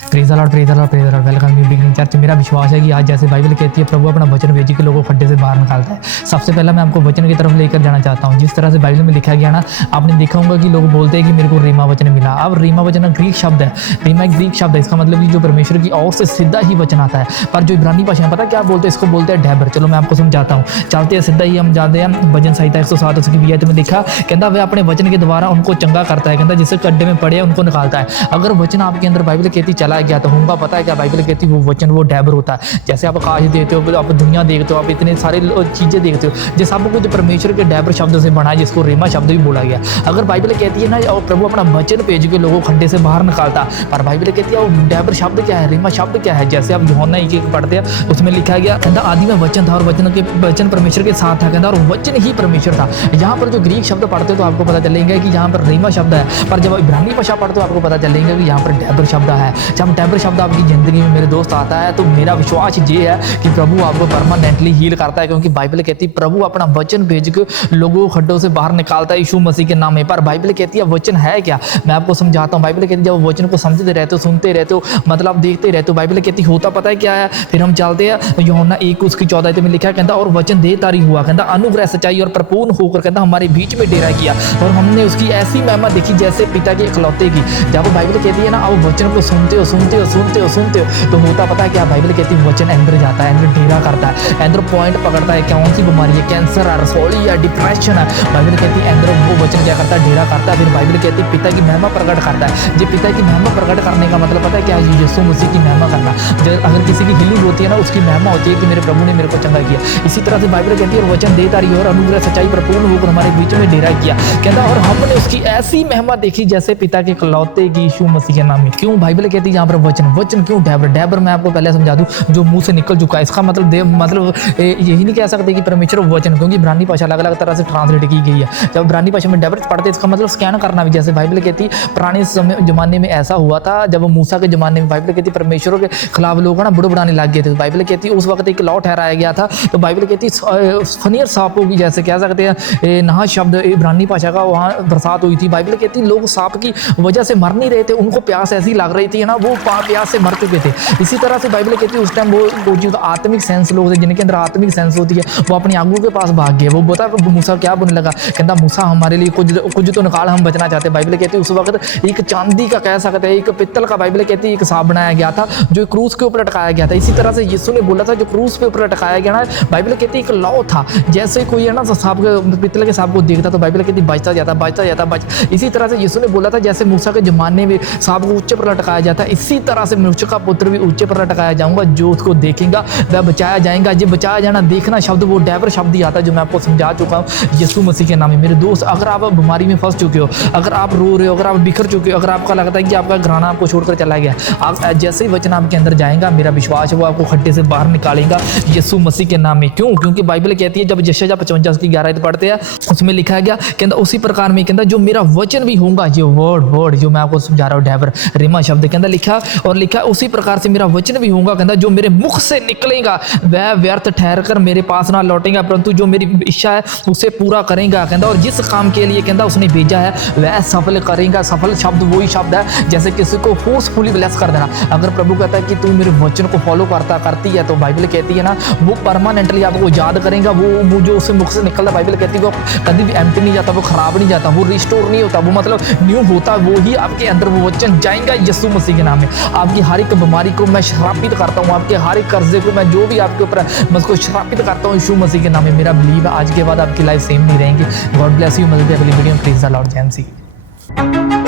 Praise the Lord, praise the Lord, praise the Lord. Welcome you beginning church. मेरा विश्वास है कि आज जैसे बाइबल कहती है प्रभु अपना वचन भेज के लोगों को खड्डे से बाहर निकालता है। सबसे पहला मैं आपको वचन की तरफ लेकर जाना चाहता हूँ। जिस तरह से बाइबल में लिखा गया ना, आपने देखा होगा कि लोग बोलते हैं कि मेरे को रीमा वचन मिला। अब रीमा वचन ग्रीक शब्द है। रीमा एक ग्रीक शब्द है, इसका मतलब कि जो परमेश्वर की ओर से सीधा ही वचन आता है। पर जो इब्रानी भाषा में पता क्या बोलते हैं, इसको बोलते हैं ढैबर। चलो मैं आपको समझाता हूँ। चलते हैं सीधा ही हम जाते हैं। भजन संहिता 107 उसकी बीआयत में लिखा, कहता वह अपने वचन के द्वारा उनको चंगा करता है। कहता जिससे गड्ढे में पड़े उनको निकालता है। अगर वचन आपके अंदर बाइबल कहती चला गया तो होगा पता है क्या बाइबल कहती वो वचन वो ढैबर होता है। जैसे आप आकाश देखते हो, आप दुनिया देखते हो, आप इतने सारे चीज़ें देखते हो, जो सब कुछ परमेश्वर के ढैबर शब्द से बना है, जिसको रीमा शब्द भी बोला गया। अगर बाइबल कहती है ना और प्रभु अपना वचन भेज के लोगों को खड्डे से बाहर निकालता, पर बाइबल कहती है वो ढैबर शब्द क्या है, रीमा शब्द क्या है। जैसे आप यूहन्ना 1:1 पढ़ते हैं, उसमें लिखा गया कहता आदि में वचन था और वचन परमेश्वर के साथ था, कहता और वचन ही परमेश्वर था। यहाँ पर जो ग्रीक शब्द पढ़ते हो तो आपको पता चलेगा कि यहाँ पर रीमा शब्द है, पर जब इब्रानी भाषा पढ़ते हो आपको पता चलेगा कि यहाँ पर ढैबर शब्द है। जब ढैबर शब्द आपकी ज़िंदगी में मेरे दोस्त आता है तो मेरा विश्वास ये है कि प्रभु आपको परमानेंटली हील करता है, क्योंकि बाइबल कहती है प्रभु अपना वचन भेज के लोगों को खड्डों से बाहर निकालता है यीशु मसीह के नाम में। पर बाइबल कहती है वचन है क्या, मैं आपको समझाता हूँ। बाइबल कहती है जब वचन को समझते रहते हो, सुनते रहते हो, मतलब देखते रहते हो, बाइबल कहती होता पता है क्या है। फिर हम चलते हैं यूहन्ना 1:14 में लिखा है, कहता और वचन देहधारी हुआ, कहता अनुग्रह सच्चाई और परिपूर्ण होकर कहता हमारे बीच में डेरा किया और हमने उसकी ऐसी महिमा देखी जैसे पिता के इकलौते की। जब बाइबल कहती है ना आप वचन को सुनते हो सुनते हो सुनते हो सुनते हो तो होता पता है क्या, बाइबल कहती है वचन अंदर जाता है, अंदर डेरा करता है, अंदर पॉइंट पकड़ता है। कौन सी बीमारी है, कैंसर है, रसोली है, डिप्रेशन है, बाइबल कहती है अंदर वो वचन क्या करता है, डेरा करता है। फिर बाइबल कहती है पिता की महिमा प्रकट करता है। जो पिता की महिमा प्रकट करने का मतलब पता है क्या है, यीशु मसीह की महिमा करना। जब अगर किसी की हीलिंग होती है ना, उसकी महिमा होती है कि मेरे प्रभु ने मेरे को चंगा किया। इसी तरह से बाइबल कहती है और वचन देहधारी और अनुग्रह सच्चाई परिपूर्ण होकर हमारे बीच में डेरा किया, कहता और हमने उसकी ऐसी महिमा देखी जैसे पिता के इकलौते की यीशु मसीह के नाम में। क्यों बाइबल कहती है यहाँ पर वचन क्यों ढैबर। ढैबर मैं आपको पहले समझा दूं, जो मुंह से निकल चुका है। इसका मतलब यही नहीं कह सकते कि परमेश्वर वचन, क्योंकि इब्रानी भाषा अलग अलग तरह से ट्रांसलेट की गई है। जब इब्रानी भाषा में ढैबर पढ़ते हैं इसका मतलब स्कैन करना भी। जैसे बाइबल कहती पुराने जमाने में ऐसा हुआ था, जब मूसा के जमाने में बाइबल कहती परमेश्वर के खिलाफ लोग ना बुड़ बुड़ाने लग गए थे। बाइबल कहती उस वक्त एक लॉ ठहराया गया था। तो बाइबल कहती फनियर सांपों की, जैसे कह सकते हैं नहा शब्द इब्रानी भाषा का, वहाँ बरसात हुई थी। बाइबल कहती लोग सांप की वजह से मर नहीं रहे थे, उनको प्यास ऐसी लग रही थी ना, वो प्यास से मर चुके थे। इसी तरह से बाइबल कहती है उस टाइम वो जो आत्मिक सेंस लोग थे, जिनके अंदर आत्मिक सेंस होती है, वो अपनी आगू के पास भाग गए। वो बता मूसा क्या बोलने लगा, कहता मूसा हमारे लिए कुछ तो निकाल, हम बचना चाहते। बाइबल कहती है उस वक्त एक चांदी का कह सकते हैं, एक पित्तल का बाइबल कहती है एक सांप बनाया गया था जो क्रूस के ऊपर लटकाया गया था। इसी तरह से यीशु ने बोला था जो क्रूस के ऊपर लटकाया गया ना, बाइबल कहती है एक लॉ था। जैसे कोई है ना सांप के पित्तल के सांप को देखता तो बाइबल कहती बचता जाता। इसी तरह से यीशु ने बोला था जैसे मूसा के जमाने में सांप को ऊंचे पर लटकाया जाता, इसी तरह से मनुष्य का पुत्र भी ऊंचे पर लटकाया जाऊंगा, जो उसको देखेगा वह बचाया जाएगा। जो बचाया जाना देखना शब्द वो ढैबर शब्द ही आता है, जो मैं आपको समझा चुका हूँ यीशु मसीह के नाम में। मेरे दोस्त अगर आप बीमारी में फंस चुके हो, अगर आप रो रहे हो, अगर आप बिखर चुके हो, अगर आपका लगता है कि आपका घराना आपको छोड़कर चला गया, आप जैसे ही वचन आपके अंदर जाएगा, मेरा विश्वास है वो आपको खड्डे से बाहर निकालेगा यीशु मसीह के नाम में। क्यों? क्योंकि बाइबल कहती है जब यशायाह 55 की 11 पढ़ते हैं उसमें लिखा गया कहता उसी प्रकार में कहता जो मेरा वचन भी होगा, जो वर्ड जो मैं आपको समझा रहा हूँ ढैबर रीमा शब्द कहता लिखा उसी प्रकार से मेरा वचन भी होगा, कहता जो मेरे मुख से निकलेगा वह व्यर्थ ठहर कर मेरे पास ना लौटेगा, परंतु जो मेरी इच्छा है उसे पूरा करेगा। कहता और जिस काम के लिए कहता उसने भेजा है वह सफल करेगा। सफल शब्द वही शब्द है जैसे किसी को फोर्सफुली ब्लेस कर देना। अगर प्रभु कहता है कि तू मेरे वचन को फॉलो करती है तो बाइबल कहती है ना वो परमानेंटली आपको याद करेगा। वो जो उससे मुख से निकलता बाइबल कहती है वो कभी भी एम्प्टी नहीं जाता, वो खराब नहीं जाता, वो रिस्टोर नहीं होता, वो मतलब न्यू होता, वो ही आपके अंदर वो वचन जाएगा यीशु मसीह के नाम में। आपकी हर एक बीमारी को मैं श्रापित करता हूँ, आपके हर एक कर्जे को मैं जो भी आपके ऊपर मैं उसको श्रापित करता हूँ यीशु मसीह के नाम में। मेरा बिलीव है आज के बाद आपकी लाइफ सेम नहीं रहेगी। God bless you. मिलते हैं अगली वीडियो में। Praise the Lord. जय मसीह।